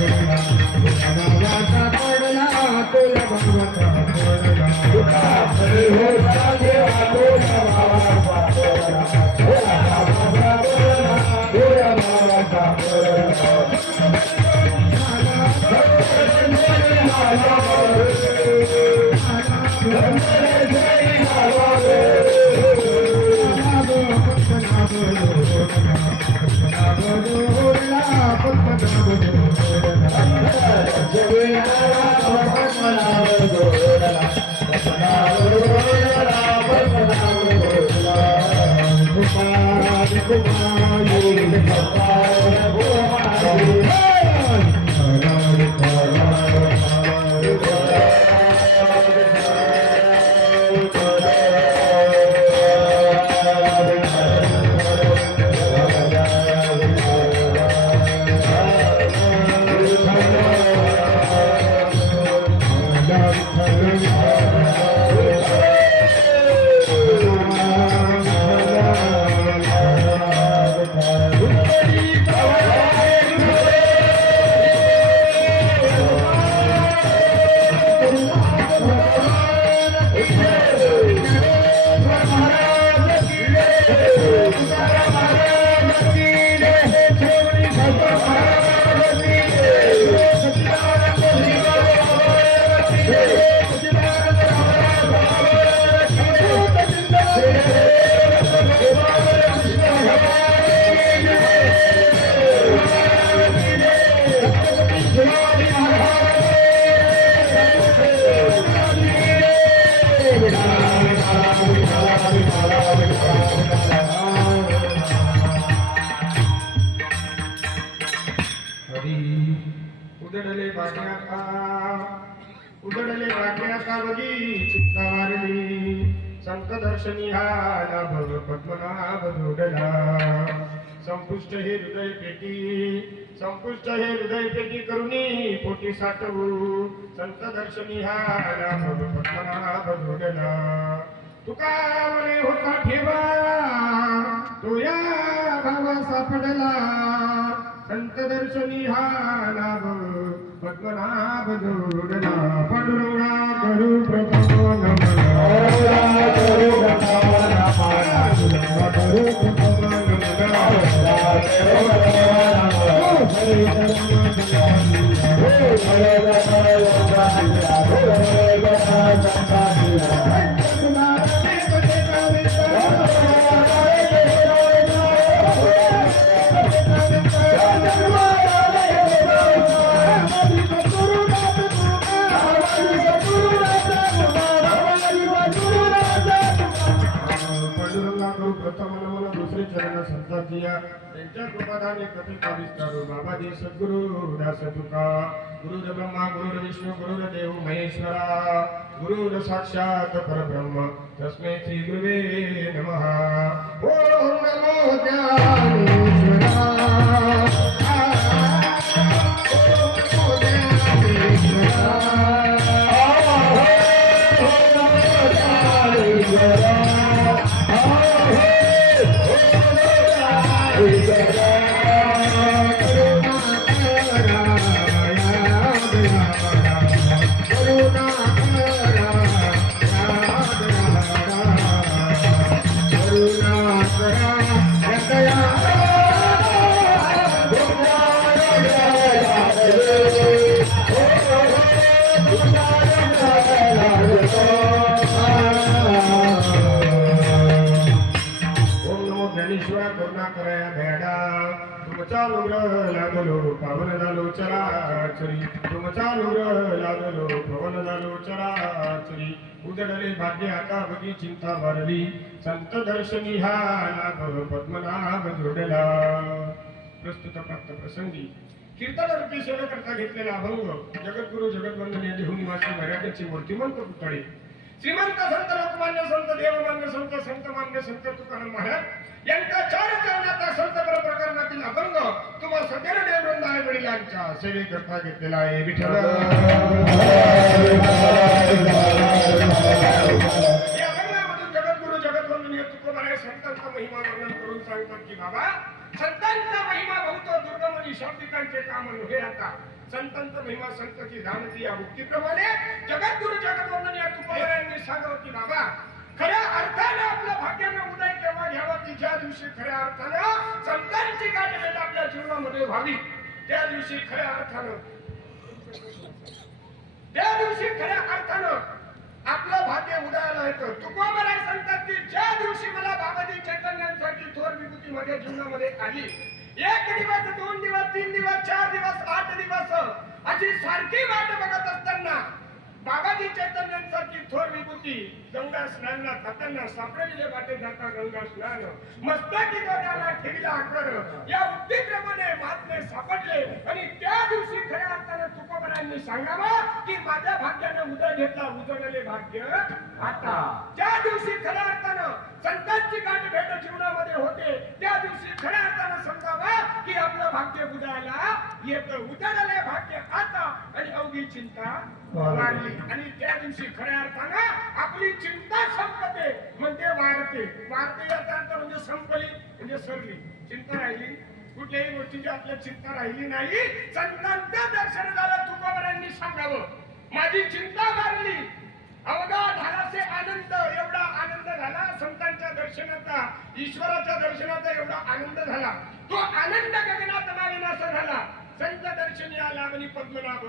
Oh, Yeah. Hari उदडले का उदडले भाग्याका बगी चित्ता वारली संत दर्शनी हा लाभ पद्मनाभ जोडला। संपुष्ट हे हृदय पेटी। संपुष्ट हे हृदय पेटी करुणी पोटी साठवू। संत दर्शनी हा लाभ पद्मनाभ जोडला। तुका वरे होता ठेवा। तो या भावा सापडला। संत दर्शनी हा लाभ पद्मनाभ जोडला पंडुरा करू प्रथम नमन करू प्रथम चरण त्यांच्या कृपादाने कथित बाबाजी सद्गुरु दास तुका। गुरुर ब्रह्मा गुरुर विष्णू गुरुर देव महेश्वरा। गुरुर साक्षात परब्रह्म। तस्मै श्री गुरुवे नमः। ओम नमो ज्ञानेश्वरा भेडा। तुमचा नूर लागलो पवन झालो चराचरी। तुमचा नूर लागलो पवन झालो चराचरी। उदडले भाग्य आता बघी चिंता भरली संत दर्शनी हा लाभ पद्मनाभ जोडला। प्रस्तुत प्राप्त प्रसंगी कीर्तन रूपी सेवेकरता घेतलेला अभंग जगद्गुरु जगद्वंदन यांनी देहू मासे मर्यादेचे मूर्तिमंत पुतळे। श्रीमंत संत लोकमान्य संत देवमान्य संत संत मान्य संत तुकाराम महाराज यांच्या चार चरणाचा संत प्रकरणातील अभंग तुम्हा सगळ्या देववृंद आई वडिलांच्या सेवेकरता घेतलेला आहे. विठ्ठल. या अभंगामधून जगद्गुरु जगद्वंदनीय तुकोबाराय संतांचा महिमा वर्णन करून सांगतात की बाबा संतांचा महिमा बहुतो दुर्गमणी शब्दिकांचे काम हे आता. संतांचा महिमा संतांची जाणती या मुक्तीप्रमाणे जगद्गुरु जगद्वंदनीय तुकोबऱ्यांनी सांगावं की बाबा खऱ्या अर्थानं आपल्या भाग्यानं उदय केव्हा घ्यावा की ज्या दिवशी खऱ्या अर्थानं संतांची गाठ आपल्या जीवनामध्ये व्हावी त्या दिवशी खऱ्या अर्थानं त्या दिवशी खऱ्या अर्थानं आपलं भाग्य उदयाला येतं तुकोबराय सांगतात की ज्या दिवशी मला बाबाजी चैतन्यांसाठी माझ्या जीवनामध्ये आली एक दिवस दोन दिवस तीन दिवस चार दिवस आठ दिवस अशी सारखी वाट बघत असताना बाबाजी चैतन्यांसारखी थोर विभूती गंगा स्नानला जाताना सापडलेले वाटे जाता गंगा स्नान. मस्तकी गोऱ्याला ठेवला आकर. या उक्तीप्रमाणे महात्मे सापडले. आणि त्या दिवशी खऱ्या अर्थानं तुकोबरांनी सांगावं की माझ्या भाग्याने उदय घेतला उजळलेले भाग्य आता. त्या दिवशी खऱ्या अर्थानं संतांची गाठ भेट जीवनामध्ये होते. त्या दिवशी खऱ्या अर्थानं सांगावं की आपलं भाग्य उदयाला येतं. उजळलेले भाग्य आता आणि अवघी चिंता वाढली. आणि त्या दिवशी खऱ्या अर्थानं आपली चिंता संपते. म्हणजे वाढते. वाढते याचा अर्थ म्हणजे संपली म्हणजे सरली. चिंता राहिली. कुठल्याही गोष्टीची आपल्या चिंता राहिली नाही. संतांचं दर्शन झालं तुकोबरांनी सांगावं. माझी चिंता वाढली. अवघा झालासे आनंद. एवढा आनंद दर्शनाचा ईश्वराच्या दर्शनाचा एवढा आनंद झाला. तो आनंद गगनात माविनासा झाला. संत दर्शन या लावणी पद्मनाभ.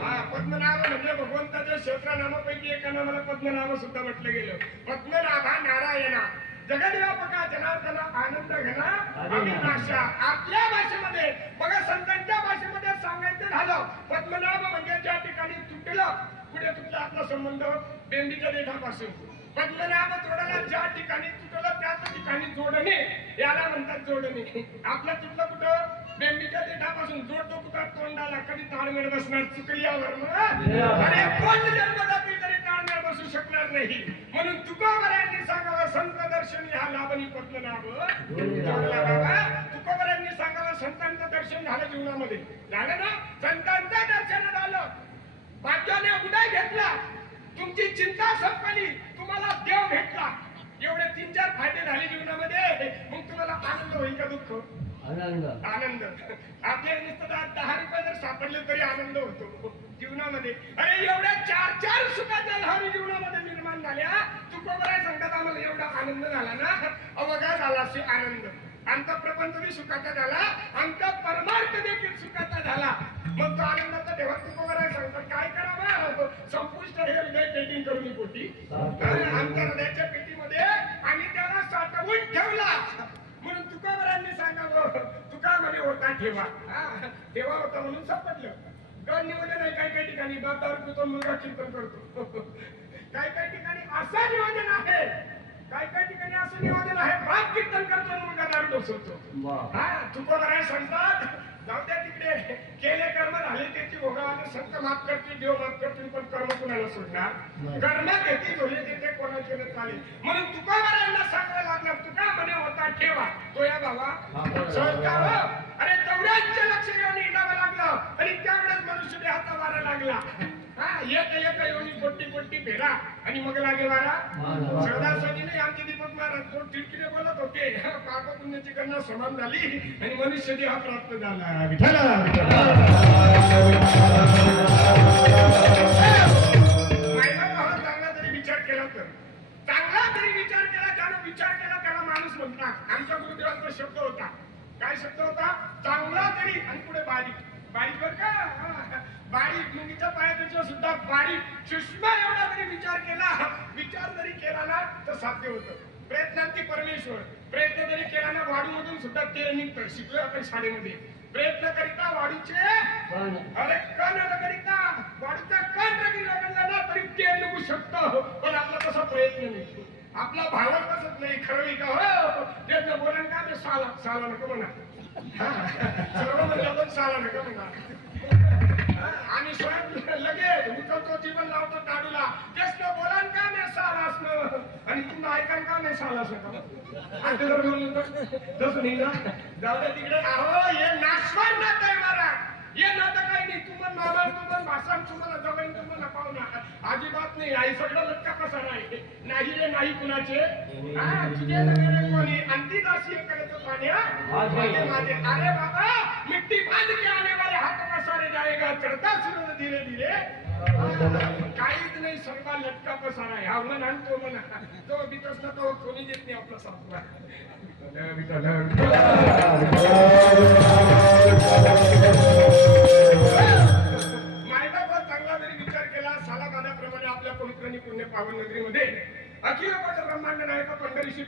हा पद्मनाभ म्हणजे भगवंताच्या क्षेत्रनामापैकी एका नावाला पद्मनाभ सुद्धा म्हटलं गेलं. पद्मनाभा नारायणा. जगद्व्यापका जनार्दना आनंद घना भाषा आपल्या भाषेमध्ये बघा संतांच्या भाषेमध्ये सांगायचं झालं. पद्मनाभ म्हणजे ज्या ठिकाणी तुटलं कुठे तुमचा आपला संबंध बेंबीच्या देठापासून. पद्मनाभ जोडाला ज्या ठिकाणी तुटलं त्याच ठिकाणी जोडणे. याला म्हणतात जोडणे. आपला तुटलं कुठं? बेंबीच्या देठापासून. जोडतो कुठं? तोंडाला. कधी ताळमेळ बसणार? चुकल्यावर अरे कोण जन्म जाती तरी ताळमेळ बसू शकणार नाही. म्हणून तुकोबरायांनी सांगावं संत दर्शनी हा लाभनी जोडला बाबा. तुकोबरायांनी सांगावं संतांचं दर्शन झालं जीवनामध्ये. झालं ना? संतांचं दर्शन झालं. भाग्याने उदय घेतला. तुमची चिंता संपली. तुम्हाला देव भेटला. एवढे तीन चार फायदे झाले जीवनामध्ये. मग तुम्हाला आनंद होईल का दुःख? आनंद. आनंद. आपल्याला नुसतं दहा रुपये जर सापडले तरी आनंद होतो. जीवनामध्ये. अरे एवढ्या चार चार सुखाच्या लहरी जीवनामध्ये निर्माण झाल्या. तुकोबराय सांगतात आम्हाला एवढा आनंद झाला ना? अवघा झाला असे आनंद. आमचा प्रपंच बी सुखाचा झाला आमचा परमार्थ देखील सुखाचा झाला. मग तो आनंदाचा तेव्हा तुकोबराय सांगतात काय करावं संपुष्ट हे हृदय पेटिंग करून पोटी. आमच्या हृदयाच्या पेटीमध्ये आम्ही त्याला साठवून ठेवला. म्हणून तुकावरांनी सांगावं तुका म्हणे होता ठेवा. ठेवा होता म्हणून सापडलं. गण निवडलं आहे काही काही ठिकाणी बाप दारू मुलगा चिंतन करतो. काही काही ठिकाणी असं नियोजन आहे काही काही ठिकाणी असं नियोजन आहे? बाप कीर्तन करतो मुलगा दारू डोसवतो हा तुकोबराय सांगतात जाऊ द्या तिकडे केले कर्म झाले त्याची भोगावाने संत माफ करतील देव माफ करतील पण कर्म कुणाला सोडणार. कर्म घेतील धोले ते कोणाचे चालेल. म्हणून तुकोबरायांना सांगायला लागलं तुका म्हणे होता ठेवा. तो या बाबा का हो? अरे चौऱ्याऐंशी लक्ष घेऊन हिंडावं लागलं. आणि त्यावेळेस मनुष्य देहाचा वारा लागला. हा एक एक कोटी फेरा आणि मग लागे वारा. सहजासहजी नाही आमचे दीपक महाराज दोन चिडचिडे बोलत होते. पाप पुण्याची गणना समान झाली. आणि मनुष्य देह प्राप्त झाला. विठ्ठल विचार केला तर. चांगला जरी विचार केला त्यानं विचार केला त्याला माणूस म्हणतात. आमच्या गुरुदेवांचा शब्द होता. काय शब्द होता? चांगला तरी आणि पुढे बारीक. बारीक बर का? हा. बारीक मुंगीच्या पायापेक्षा सुद्धा बारीक सूक्ष्म एवढा जरी विचार केला विचार जरी केला ना तर साध्य होतं. प्रयत्नांती परमेश्वर. प्रयत्न जरी केला ना वाढूमधून सुद्धा तेल निघतं. शिकलोय आपण शाळेमध्ये. प्रयत्न करिता वाढूचे पण अरे कण करिता वाढीचा कण जरी लागला ना तरी तेल निघू शकतं. पण आपला तसा प्रयत्न नाही. आपला भावच बसत नाही खरं का? हो. बोलन का? ते साला साला नको म्हणा. हा, सर्व म्हणलं पण साला म्हणा आणि स्वयं लगेच उठवतो जीवन लावतो दाडूला तेच न बोलान का नाही साला असणं आणि तुम्ही ऐकाल का नाही साला असणं आता जर बोललं तर तसं नाही ना जाऊ दे तिकडे. अहो हे नाशवान नातं आहे महाराज. हे नातं काही नाही. तुम्हाला मामा तुम्हाला भाषण तुम्हाला जवळ तुम्हाला पाहुणा अजिबात नाही. आई सगळं लटका कसा नाही नाही रे नाही कुणाचे. हा, तुझे न मेरे कोणी. अंतिम अशी करायचं? माझे अरे बाबा मिट्टी बांध के आने वाले हाथ पसारे जाएगा चढ़ता सूरज धीरे. धीरे काहीच संघा लटका पसारा यावला ना तो म्हणा तो अभितस असला तो कोणी देत नाही आपला सापला चांगला जरी विचार केला साला बांधाप्रमाणे आपल्या पवित्रांनी पुण्य पावन नगरीमध्ये अखिल ब्रह्मांड नायका पंढरीशी